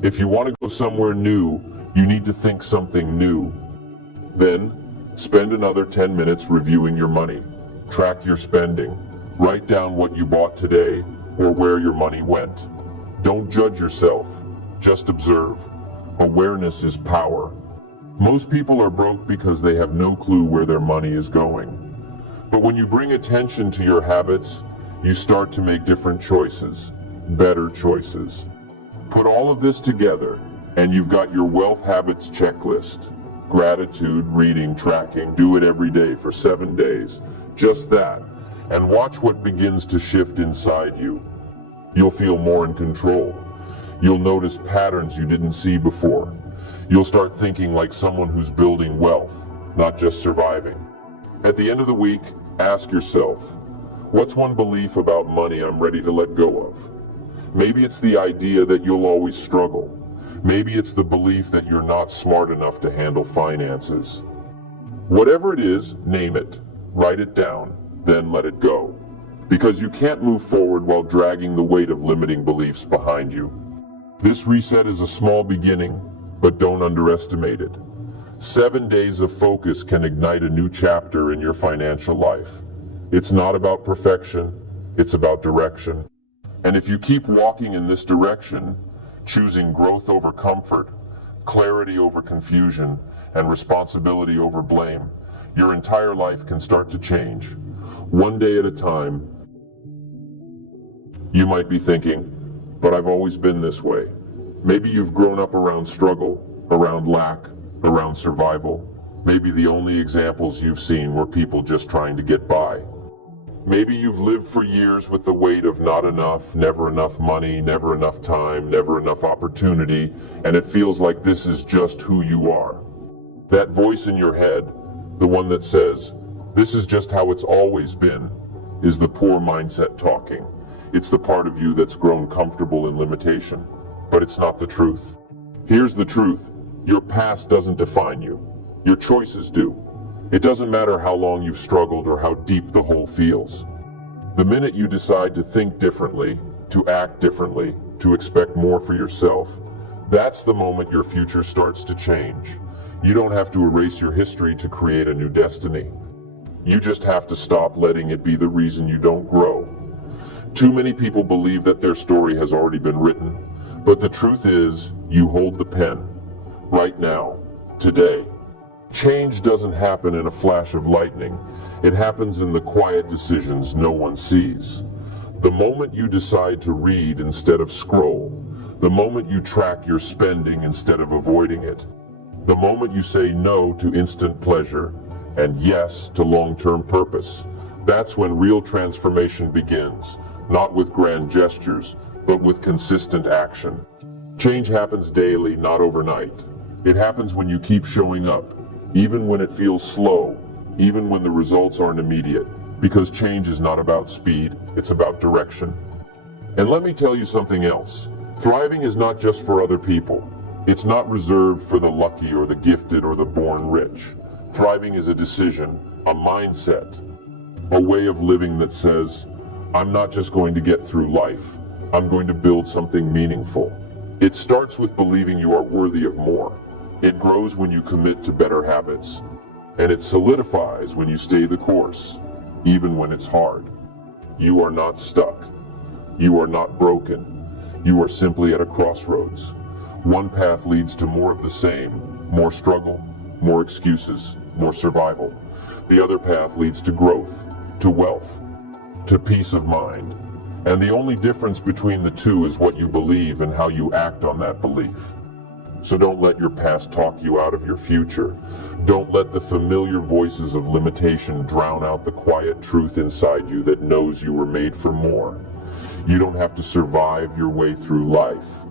If you want to go somewhere new, you need to think something new. Then, spend another 10 minutes reviewing your money. Track your spending. Write down what you bought today or where your money went. Don't judge yourself, just observe. Awareness is power. Most people are broke because they have no clue where their money is going. But when you bring attention to your habits, you start to make different choices, better choices. Put all of this together, and you've got your wealth habits checklist. Gratitude, reading, tracking, do it every day for 7 days. Just that. And watch what begins to shift inside you. You'll feel more in control. You'll notice patterns you didn't see before. You'll start thinking like someone who's building wealth, not just surviving. At the end of the week, ask yourself, what's one belief about money I'm ready to let go of? Maybe it's the idea that you'll always struggle. Maybe it's the belief that you're not smart enough to handle finances. Whatever it is, name it, write it down, then let it go. Because you can't move forward while dragging the weight of limiting beliefs behind you. This reset is a small beginning, but don't underestimate it. 7 days of focus can ignite a new chapter in your financial life. It's not about perfection, it's about direction. And if you keep walking in this direction, choosing growth over comfort, clarity over confusion, and responsibility over blame, your entire life can start to change. One day at a time. You might be thinking, but I've always been this way. Maybe you've grown up around struggle, around lack, around survival. Maybe the only examples you've seen were people just trying to get by. Maybe you've lived for years with the weight of not enough, never enough money, never enough time, never enough opportunity, and it feels like this is just who you are. That voice in your head, the one that says, this is just how it's always been, is the poor mindset talking. It's the part of you that's grown comfortable in limitation. But it's not the truth. Here's the truth. Your past doesn't define you. Your choices do. It doesn't matter how long you've struggled or how deep the hole feels. The minute you decide to think differently, to act differently, to expect more for yourself, that's the moment your future starts to change. You don't have to erase your history to create a new destiny. You just have to stop letting it be the reason you don't grow. Too many people believe that their story has already been written, but the truth is, you hold the pen. Right now, today. Change doesn't happen in a flash of lightning. It happens in the quiet decisions no one sees. The moment you decide to read instead of scroll. The moment you track your spending instead of avoiding it. The moment you say no to instant pleasure and yes to long-term purpose. That's when real transformation begins, not with grand gestures, but with consistent action. Change happens daily, not overnight. It happens when you keep showing up, even when it feels slow, even when the results aren't immediate, because change is not about speed, it's about direction. And let me tell you something else. Thriving is not just for other people. It's not reserved for the lucky or the gifted or the born rich. Thriving is a decision, a mindset, a way of living that says, I'm not just going to get through life, I'm going to build something meaningful. It starts with believing you are worthy of more. It grows when you commit to better habits. And it solidifies when you stay the course, even when it's hard. You are not stuck. You are not broken. You are simply at a crossroads. One path leads to more of the same, more struggle, more excuses, more survival. The other path leads to growth, to wealth, to peace of mind. And the only difference between the two is what you believe and how you act on that belief. So don't let your past talk you out of your future. Don't let the familiar voices of limitation drown out the quiet truth inside you that knows you were made for more. You don't have to survive your way through life.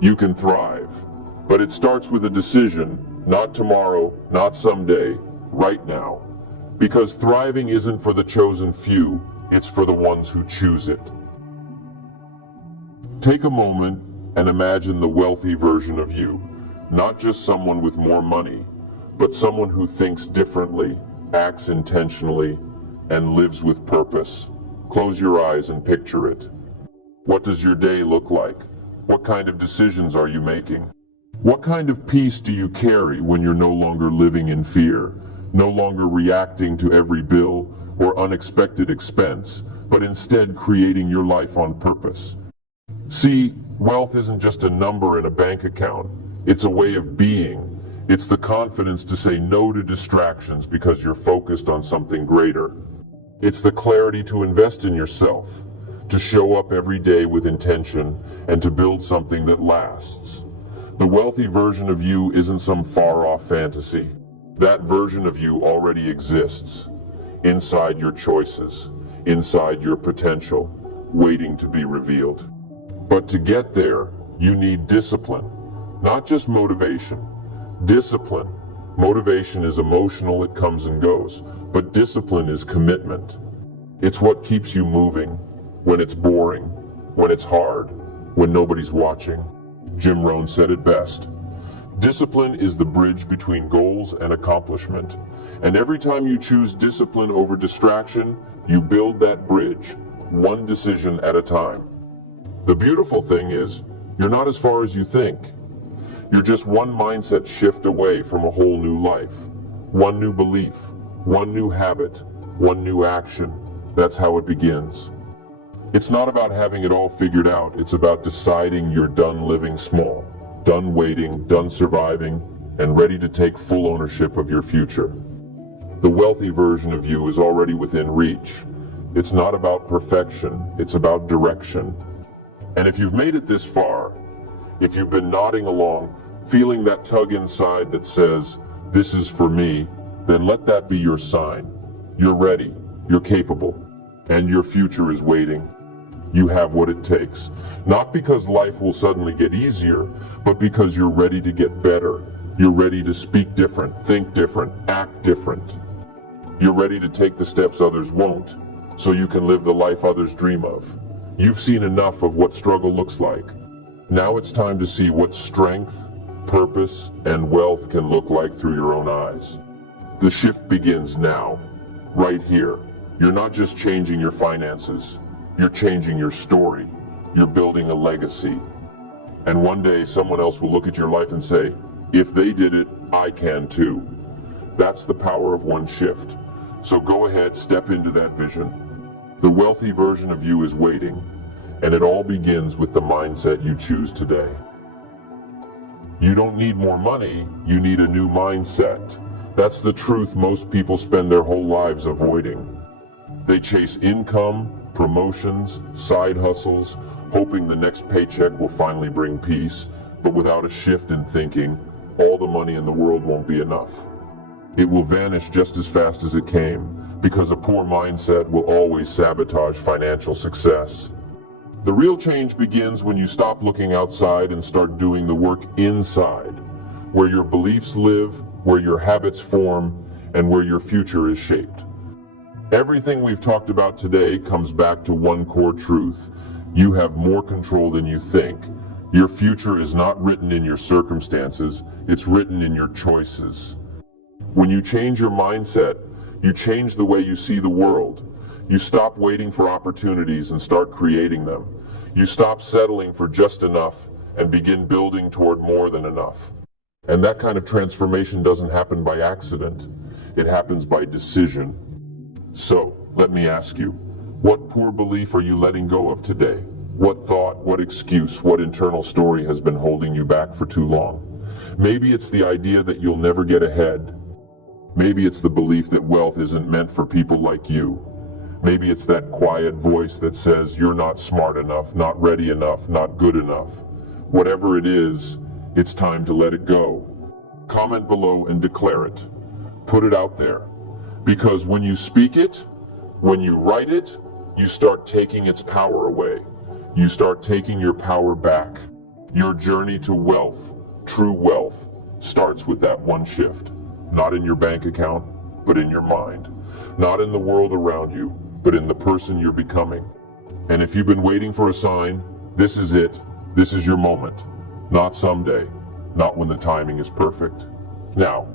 You can thrive, but it starts with a decision, not tomorrow, not someday, right now. Because thriving isn't for the chosen few, it's for the ones who choose it. Take a moment and imagine the wealthy version of you, not just someone with more money, but someone who thinks differently, acts intentionally, and lives with purpose. Close your eyes and picture it. What does your day look like? What kind of decisions are you making? What kind of peace do you carry when you're no longer living in fear, no longer reacting to every bill or unexpected expense, but instead creating your life on purpose? See, wealth isn't just a number in a bank account. It's a way of being. It's the confidence to say no to distractions because you're focused on something greater. It's the clarity to invest in yourself, to show up every day with intention, and to build something that lasts. The wealthy version of you isn't some far-off fantasy. That version of you already exists, inside your choices, inside your potential, waiting to be revealed. But to get there, you need discipline, not just motivation. Discipline. Motivation is emotional, it comes and goes, but discipline is commitment. It's what keeps you moving when it's boring, when it's hard, when nobody's watching. Jim Rohn said it best. Discipline is the bridge between goals and accomplishment. And every time you choose discipline over distraction, you build that bridge, one decision at a time. The beautiful thing is, you're not as far as you think. You're just one mindset shift away from a whole new life. One new belief, one new habit, one new action. That's how it begins. It's not about having it all figured out. It's about deciding you're done living small, done waiting, done surviving, and ready to take full ownership of your future. The wealthy version of you is already within reach. It's not about perfection, it's about direction. And if you've made it this far, if you've been nodding along, feeling that tug inside that says, "This is for me," then let that be your sign. You're ready, you're capable, and your future is waiting. You have what it takes. Not because life will suddenly get easier, but because you're ready to get better. You're ready to speak different, think different, act different. You're ready to take the steps others won't, so you can live the life others dream of. You've seen enough of what struggle looks like. Now it's time to see what strength, purpose, and wealth can look like through your own eyes. The shift begins now, right here. You're not just changing your finances, you're changing your story. You're building a legacy. And one day someone else will look at your life and say, "If they did it, I can too." That's the power of one shift. So go ahead, step into that vision. The wealthy version of you is waiting, and it all begins with the mindset you choose today. You don't need more money, you need a new mindset. That's the truth most people spend their whole lives avoiding. They chase income, promotions, side hustles, hoping the next paycheck will finally bring peace, but without a shift in thinking, all the money in the world won't be enough. It will vanish just as fast as it came, because a poor mindset will always sabotage financial success. The real change begins when you stop looking outside and start doing the work inside, where your beliefs live, where your habits form, and where your future is shaped. Everything we've talked about today comes back to one core truth. You have more control than you think. Your future is not written in your circumstances, it's written in your choices. When you change your mindset, you change the way you see the world. You stop waiting for opportunities and start creating them. You stop settling for just enough and begin building toward more than enough. And that kind of transformation doesn't happen by accident. It happens by decision. So, let me ask you, what poor belief are you letting go of today? What thought, what excuse, what internal story has been holding you back for too long? Maybe it's the idea that you'll never get ahead. Maybe it's the belief that wealth isn't meant for people like you. Maybe it's that quiet voice that says you're not smart enough, not ready enough, not good enough. Whatever it is, it's time to let it go. Comment below and declare it. Put it out there. Because when you speak it, when you write it, you start taking its power away. You start taking your power back. Your journey to wealth, true wealth, starts with that one shift. Not in your bank account, but in your mind. Not in the world around you, but in the person you're becoming. And if you've been waiting for a sign, this is it. This is your moment. Not someday. Not when the timing is perfect. Now.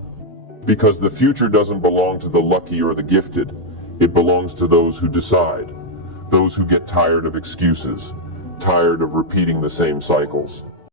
Because the future doesn't belong to the lucky or the gifted. It belongs to those who decide. Those who get tired of excuses. tired of repeating the same cycles.